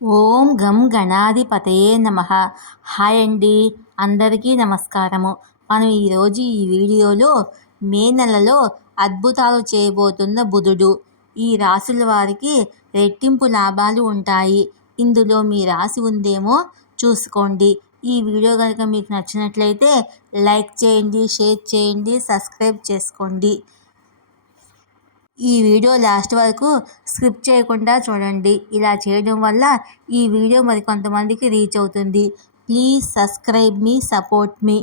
ఓం గం గణాధిపతయే నమ. హాయ్ అండి. అందరికీ నమస్కారము. మనం ఈరోజు ఈ వీడియోలో మే నెలలో అద్భుతాలు చేయబోతున్న బుధుడు. ఈ రాశుల వారికి రెట్టింపు లాభాలు ఉంటాయి. ఇందులో మీ రాశి ఉందేమో చూసుకోండి. ఈ వీడియో కనుక మీకు నచ్చినట్లయితే లైక్ చేయండి షేర్ చేయండి సబ్స్క్రైబ్ చేసుకోండి. ఈ వీడియో లాస్ట్ వరకు స్క్రిప్ట్ చేయకుండా చూడండి. ఇలా చేయడం వల్ల ఈ వీడియో మరి కొంతమందికి రీచ్ అవుతుంది. ప్లీజ్ సబ్స్క్రైబ్ మీ సపోర్ట్ మీ.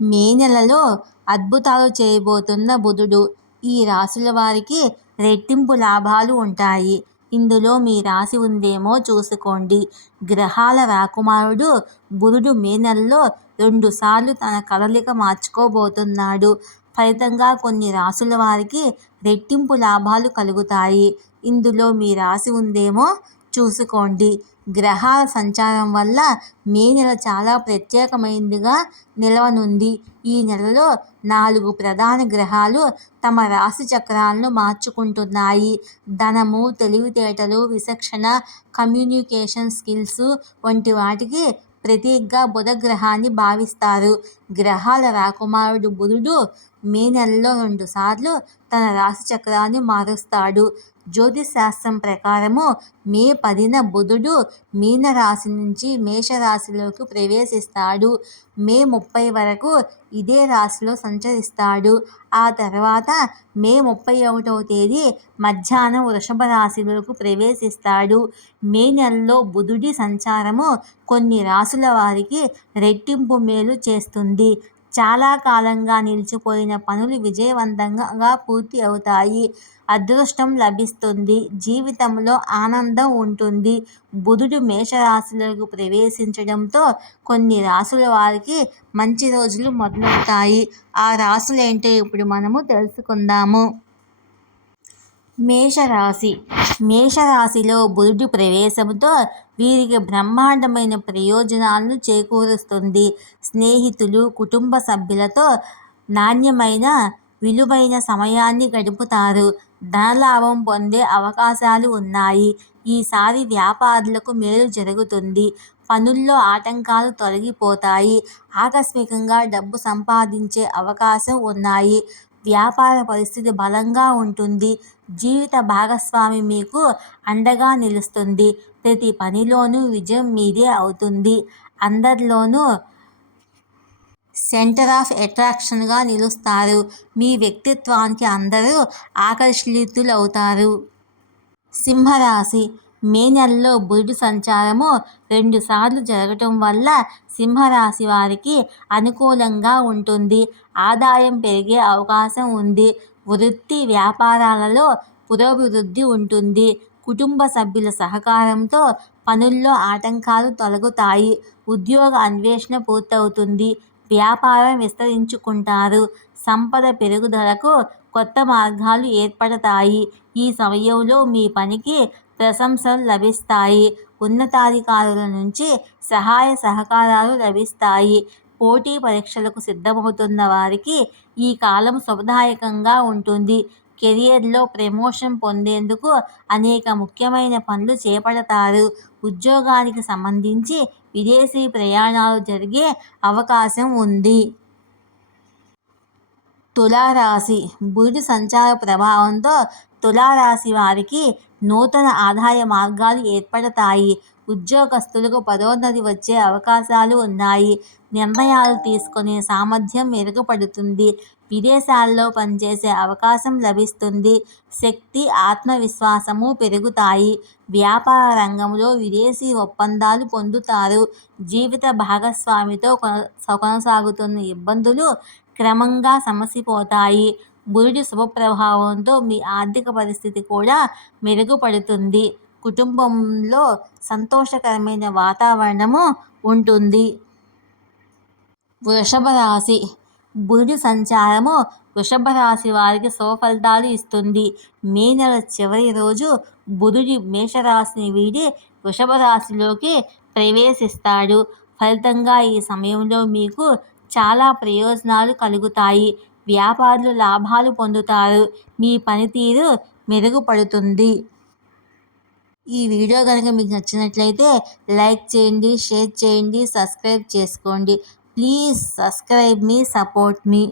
మే నెలలో అద్భుతాలు చేయబోతున్న బుధుడు. ఈ రాశుల వారికి రెట్టింపు లాభాలు ఉంటాయి. ఇందులో మీ రాశి ఉందేమో చూసుకోండి. గ్రహాల రాకుమారుడు బుధుడు మే నెలలో రెండుసార్లు తన కదలిక మార్చుకోబోతున్నాడు. ఫలితంగా కొన్ని రాసుల వారికి రెట్టింపు లాభాలు కలుగుతాయి. ఇందులో మీ రాశి ఉందేమో చూసుకోండి. గ్రహాల సంచారం వల్ల మే నెల చాలా ప్రత్యేకమైనదిగా నిలవనుంది. ఈ నెలలో నాలుగు ప్రధాన గ్రహాలు తమ రాశి చక్రాలను మార్చుకుంటున్నాయి. ధనము తెలివితేటలు విచక్షణ కమ్యూనికేషన్ స్కిల్స్ వంటి వాటికి ప్రతీకగా బుధగ్రహాన్ని భావిస్తారు. గ్రహాల రాకుమారుడు బుధుడు మే నెలలో రెండుసార్లు తన రాశి చక్రాన్ని మారుస్తాడు. జ్యోతిష్ శాస్త్రం ప్రకారము మే పదిన బుధుడు మీనరాశి నుంచి మేషరాశిలోకి ప్రవేశిస్తాడు. మే ముప్పై వరకు ఇదే రాశిలో సంచరిస్తాడు. ఆ తర్వాత మే ముప్పై ఒకటవ తేదీ మధ్యాహ్నం వృషభ రాశిలోకి ప్రవేశిస్తాడు. మే నెలలో బుధుడి సంచారము కొన్ని రాశుల వారికి రెట్టింపు మేలు చేస్తుంది. చాలా కాలంగా నిలిచిపోయిన పనులు విజయవంతంగా పూర్తి అవుతాయి. అదృష్టం లభిస్తుంది. జీవితంలో ఆనందం ఉంటుంది. బుధుడు మేషరాశులకు ప్రవేశించడంతో కొన్ని రాసుల వారికి మంచి రోజులు మొదలవుతాయి. ఆ రాసులు ఏంటో ఇప్పుడు మనము తెలుసుకుందాము. మేషరాశి. మేషరాశిలో బుధుడి ప్రవేశంతో వీరికి బ్రహ్మాండమైన ప్రయోజనాలను చేకూరుస్తుంది. స్నేహితులు కుటుంబ సభ్యులతో నాణ్యమైన విలువైన సమయాన్ని గడుపుతారు. ధనలాభం పొందే అవకాశాలు ఉన్నాయి. ఈసారి వ్యాపారులకు మేలు జరుగుతుంది. పనుల్లో ఆటంకాలు తొలగిపోతాయి. ఆకస్మికంగా డబ్బు సంపాదించే అవకాశం ఉన్నాయి. వ్యాపార పరిస్థితి బలంగా ఉంటుంది. జీవిత భాగస్వామి మీకు అండగా నిలుస్తుంది. ప్రతి పనిలోనూ విజయం మీదే అవుతుంది. అందరిలోనూ సెంటర్ ఆఫ్ అట్రాక్షన్గా నిలుస్తారు. మీ వ్యక్తిత్వానికి అందరూ ఆకర్షితులవుతారు. సింహరాశి మే నెలలో బుధుడు సంచారము రెండుసార్లు జరగటం వల్ల సింహరాశి వారికి అనుకూలంగా ఉంటుంది. ఆదాయం పెరిగే అవకాశం ఉంది. వృత్తి వ్యాపారాలలో పురోభివృద్ధి ఉంటుంది. కుటుంబ సభ్యుల సహకారంతో పనుల్లో ఆటంకాలు తొలగుతాయి. ఉద్యోగ అన్వేషణ పూర్తవుతుంది. వ్యాపారం విస్తరించుకుంటారు. సంపద పెరుగుదలకు కొత్త మార్గాలు ఏర్పడతాయి. ఈ సమయంలో మీ పనికి ప్రశంసలు లభిస్తాయి. ఉన్నతాధికారుల నుంచి సహాయ సహకారాలు లభిస్తాయి. పోటీ పరీక్షలకు సిద్ధమవుతున్న వారికి ఈ కాలం శుభదాయకంగా ఉంటుంది. కెరియర్లో ప్రమోషన్ పొందేందుకు అనేక ముఖ్యమైన పనులు చేపడతారు. ఉద్యోగానికి సంబంధించి విదేశీ ప్రయాణాలు జరిగే అవకాశం ఉంది. తులారాశి. బుధుడి సంచార ప్రభావంతో తులారాశి వారికి నూతన ఆదాయ మార్గాలు ఏర్పడతాయి. ఉద్యోగస్తులకు పదోన్నతి వచ్చే అవకాశాలు ఉన్నాయి. నిర్ణయాలు తీసుకునే సామర్థ్యం మెరుగుపడుతుంది. విదేశాల్లో పనిచేసే అవకాశం లభిస్తుంది. శక్తి ఆత్మవిశ్వాసము పెరుగుతాయి. వ్యాపార రంగంలో విదేశీ ఒప్పందాలు పొందుతారు. జీవిత భాగస్వామితో కొనసాగుతున్న ఇబ్బందులు క్రమంగా సమసిపోతాయి. బురుడి శుభప్రభావంతో మీ ఆర్థిక పరిస్థితి కూడా మెరుగుపడుతుంది. కుటుంబంలో సంతోషకరమైన వాతావరణము ఉంటుంది. వృషభ రాశి. బుధుడి సంచారము వృషభ రాశి వారికి శుభఫలితాలు ఇస్తుంది. మే నెల చివరి రోజు బుధుడి మేషరాశిని వీడి వృషభ రాశిలోకి ప్రవేశిస్తాడు. ఫలితంగా ఈ సమయంలో మీకు చాలా ప్రయోజనాలు కలుగుతాయి. వ్యాపారులు లాభాలు పొందుతారు. మీ పనితీరు మెరుగుపడుతుంది. ఈ వీడియో కనుక మీకు నచ్చినట్లయితే లైక్ చేయండి షేర్ చేయండి సబ్స్క్రైబ్ చేసుకోండి. ప్లీజ్ సబ్స్క్రైబ్ మీ సపోర్ట్ మీ.